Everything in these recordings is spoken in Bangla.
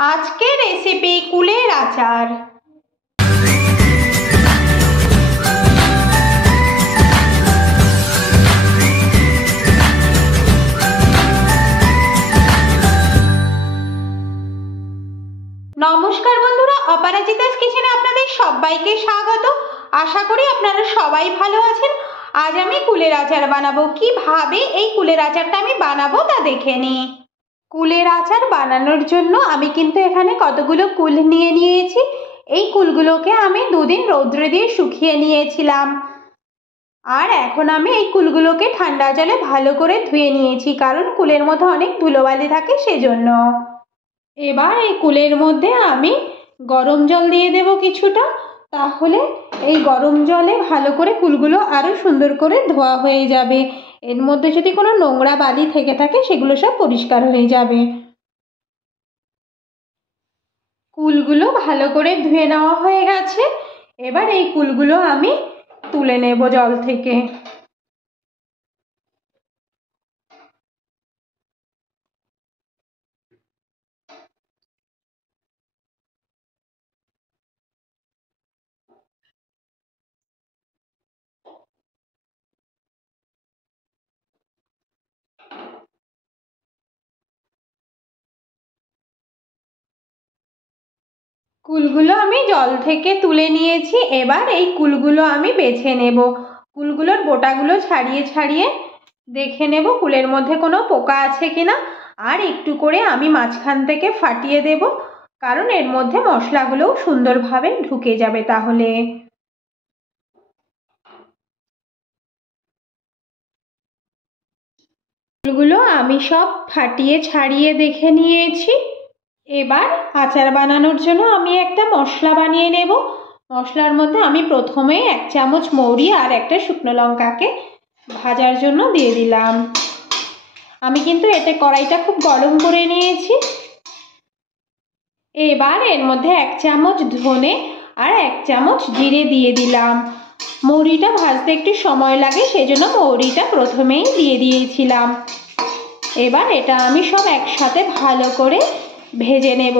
আজকের রেসিপি কুলের আচার। নমস্কার বন্ধুরা, অপরাজিতাস কিচেনে আপনাদের সবাইকে স্বাগত। আশা করি আপনারা সবাই ভালো আছেন। আজ আমি কুলের আচার বানাবো। কিভাবে এই কুলের আচারটা আমি বানাবো তা দেখে নিই। কুলের আচার বানানোর জন্য আমি কিন্তু এখানে কতগুলো কুল নিয়ে নিয়েছি। এই কুলগুলোকে আমি দুদিন রৌদ্রে দিয়ে শুকিয়ে নিয়েছিলাম। আর এখন আমি এই কুলগুলোকে ঠান্ডা জলে ভালো করে ধুয়ে নিয়েছি, কারণ কুলের মধ্যে অনেক ধুলোবালি থাকে সেজন্য। এবার এই কুলের মধ্যে আমি গরম জল দিয়ে দেব কিছুটা, তাহলে এই গরম জলে ভালো করে কুলগুলো আরও সুন্দর করে ধোয়া হয়ে যাবে। এর মধ্যে যদি কোনো নোংরা বালি থেকে থাকে সেগুলো সব পরিষ্কার হয়ে যাবে। কুলগুলো ভালো করে ধুয়ে নেওয়া হয়ে গেছে। এবার এই কুলগুলো আমি তুলে নেব জল থেকে। কুলগুলো আমি জল থেকে তুলে নিয়েছি। এবার এই কুলগুলো আমি বেছে নেব। কুলগুলোর বোটাগুলো ছাড়িয়ে ছাড়িয়ে দেখে নেব কুলের মধ্যে কোনো পোকা আছে কিনা। আর একটু করে আমি মাঝখান থেকে ফাটিয়ে দেব, কারণ এর মধ্যে মশলাগুলোও সুন্দরভাবে ঢুকে যাবে। তাহলে কুলগুলো আমি সব ফাটিয়ে ছাড়িয়ে দেখে নিয়েছি। এবার আচার বানানোর জন্য আমি একটা মশলা বানিয়ে নেব। মশলার মধ্যে আমি প্রথমে 1 চামচ মৌরি আর একটা শুকনো লঙ্কাকে ভাজার জন্য দিয়ে দিলাম। আমি কিন্তু এতে কড়াইটা খুব গরম করে নিয়েছি। এবার এর মধ্যে 1 চামচ ধনে আর 1 চামচ জিরে দিয়ে দিলাম। মৌরিটা ভাজতে একটু সময় লাগে, সেজন্য মৌরিটা প্রথমেই দিয়ে দিয়েছিলাম। এবার এটা আমি সব একসাথে ভালো করে ভেজে নেব।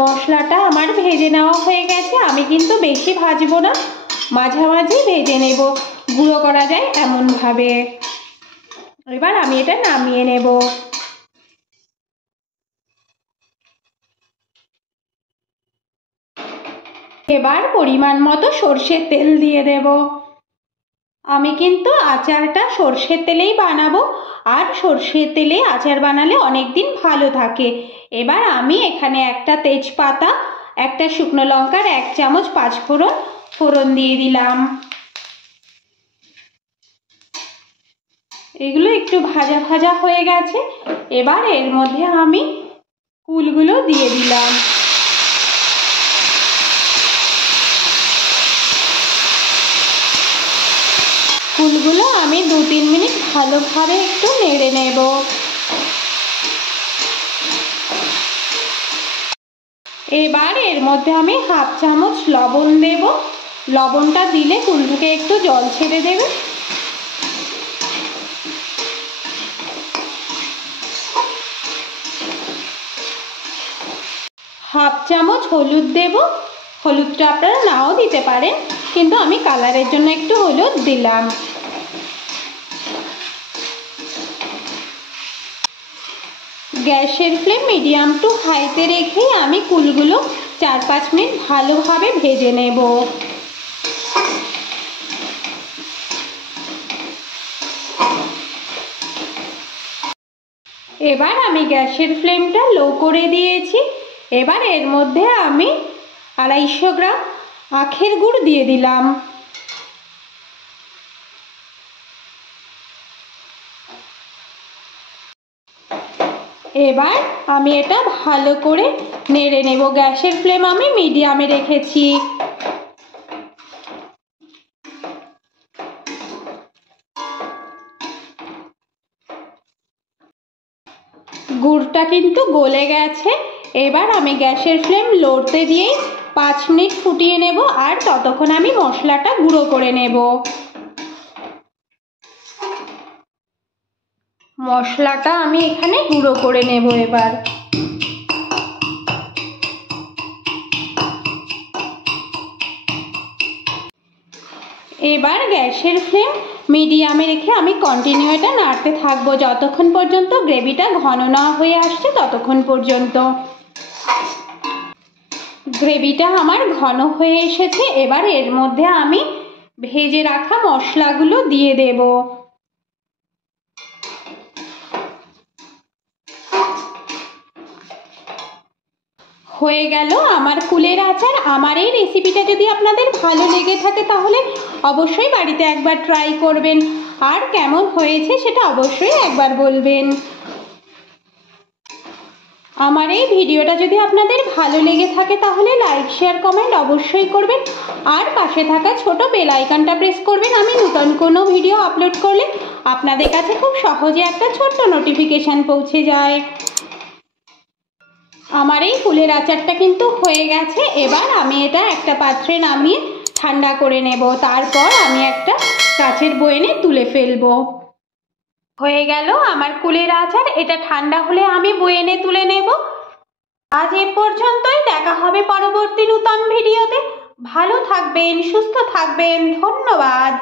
মশলাটা আমার ভেজে নেওয়া হয়ে গেছে। আমি কিন্তু বেশি ভাজবো না, মাঝামাঝি ভেজে নেব, গুঁড়ো করা যায় এমনভাবে। এবার আমি এটা নামিয়ে নেব। এবার পরিমাণ মতো সর্ষের তেল দিয়ে দেব। আমি কিন্তু আচারটা সর্ষের তেলেই বানাবো, আর সর্ষের তেলে আচার বানালে অনেক দিন ভালো থাকে। এবার আমি এখানে একটা তেজপাতা, একটা শুকনো লঙ্কার 1 চামচ 5 ফোড়ন দিয়ে দিলাম। এগুলো একটু ভাজা ভাজা হয়ে গেছে। এবার এর মধ্যে আমি কুলগুলো দিয়ে দিলাম। কুলগুলো আমি 2-3 মিনিট ভালোভাবে একটু নেড়ে নেব। এবার এর মধ্যে আমি 1/2 চামচ লবণ দেব। লবণটা দিলে কুল থেকে একটু জল ছেড়ে দেবে। হাফ চামচ হলুদ দেব। হলুদটা আপনারা নাও দিতে পারেন, কিন্তু আমি কালারের জন্য একটু হলুদ দিলাম। গ্যাসের ফ্লেম মিডিয়াম টু হাইতে রেখে আমি কুলগুলো 4-5 মিনিট ভালোভাবে ভেজে নেব। এবার আমি গ্যাসের ফ্লেমটা লো করে দিয়েছি। এবার এর মধ্যে আমি 250 গ্রাম আখের গুড় দিয়ে দিলাম। এবার আমি এটা ভালো করে নেড়ে নেব। গ্যাসের ফ্লেম আমি মিডিয়ামে রেখেছি। গুড়টা কিন্তু গলে গেছে। এবার আমি গ্যাসের ফ্লেম লোতে দিয়েই 5 মিনিট ফুটিয়ে নেব, আর ততক্ষণ আমি মশলাটা গুঁড়ো করে নেব। মশলাটা আমি এখানে গুঁড়ো করে নেব। এবার গ্যাসের ফ্লেম মিডিয়ামে রেখে আমি কন্টিনিউ এটা নাড়তে থাকবো যতক্ষণ পর্যন্ত গ্রেভিটা ঘন না হয়ে আসছে ততক্ষণ পর্যন্ত। গ্রেভিটা আমার ঘন হয়ে এসেছে। এবার এর মধ্যে আমি ভেজে রাখা মশলাগুলো দিয়ে দেব। হয়ে গেল আমার কুলের আচার। আমার এই রেসিপিটা যদি আপনাদের ভালো লেগে থাকে তাহলে অবশ্যই বাড়িতে একবার ট্রাই করবেন, আর কেমন হয়েছে সেটা অবশ্যই একবার বলবেন। আমার এই ভিডিওটা যদি আপনাদের ভালো লেগে থাকে তাহলে লাইক শেয়ার কমেন্ট অবশ্যই করবেন, আর পাশে থাকা ছোট বেল আইকনটা প্রেস করবেন। আমি নতুন কোনো ভিডিও আপলোড করলে আপনাদের কাছে খুব সহজে একটা ছোট্ট নোটিফিকেশান পৌঁছে যায়। আমার এই কুলের আচারটা কিন্তু হয়ে গেছে। এবার আমি এটা একটা পাত্রে নামিয়ে ঠান্ডা করে নেব, তারপর আমি একটা কাচের বয়ামে তুলে ফেলবো। হয়ে গেল আমার কুলের আচার। এটা ঠান্ডা হলে আমি বয়ামে তুলে নেব। আজ এ পর্যন্তই, দেখা হবে পরবর্তী নতুন ভিডিওতে। ভালো থাকবেন, সুস্থ থাকবেন, ধন্যবাদ।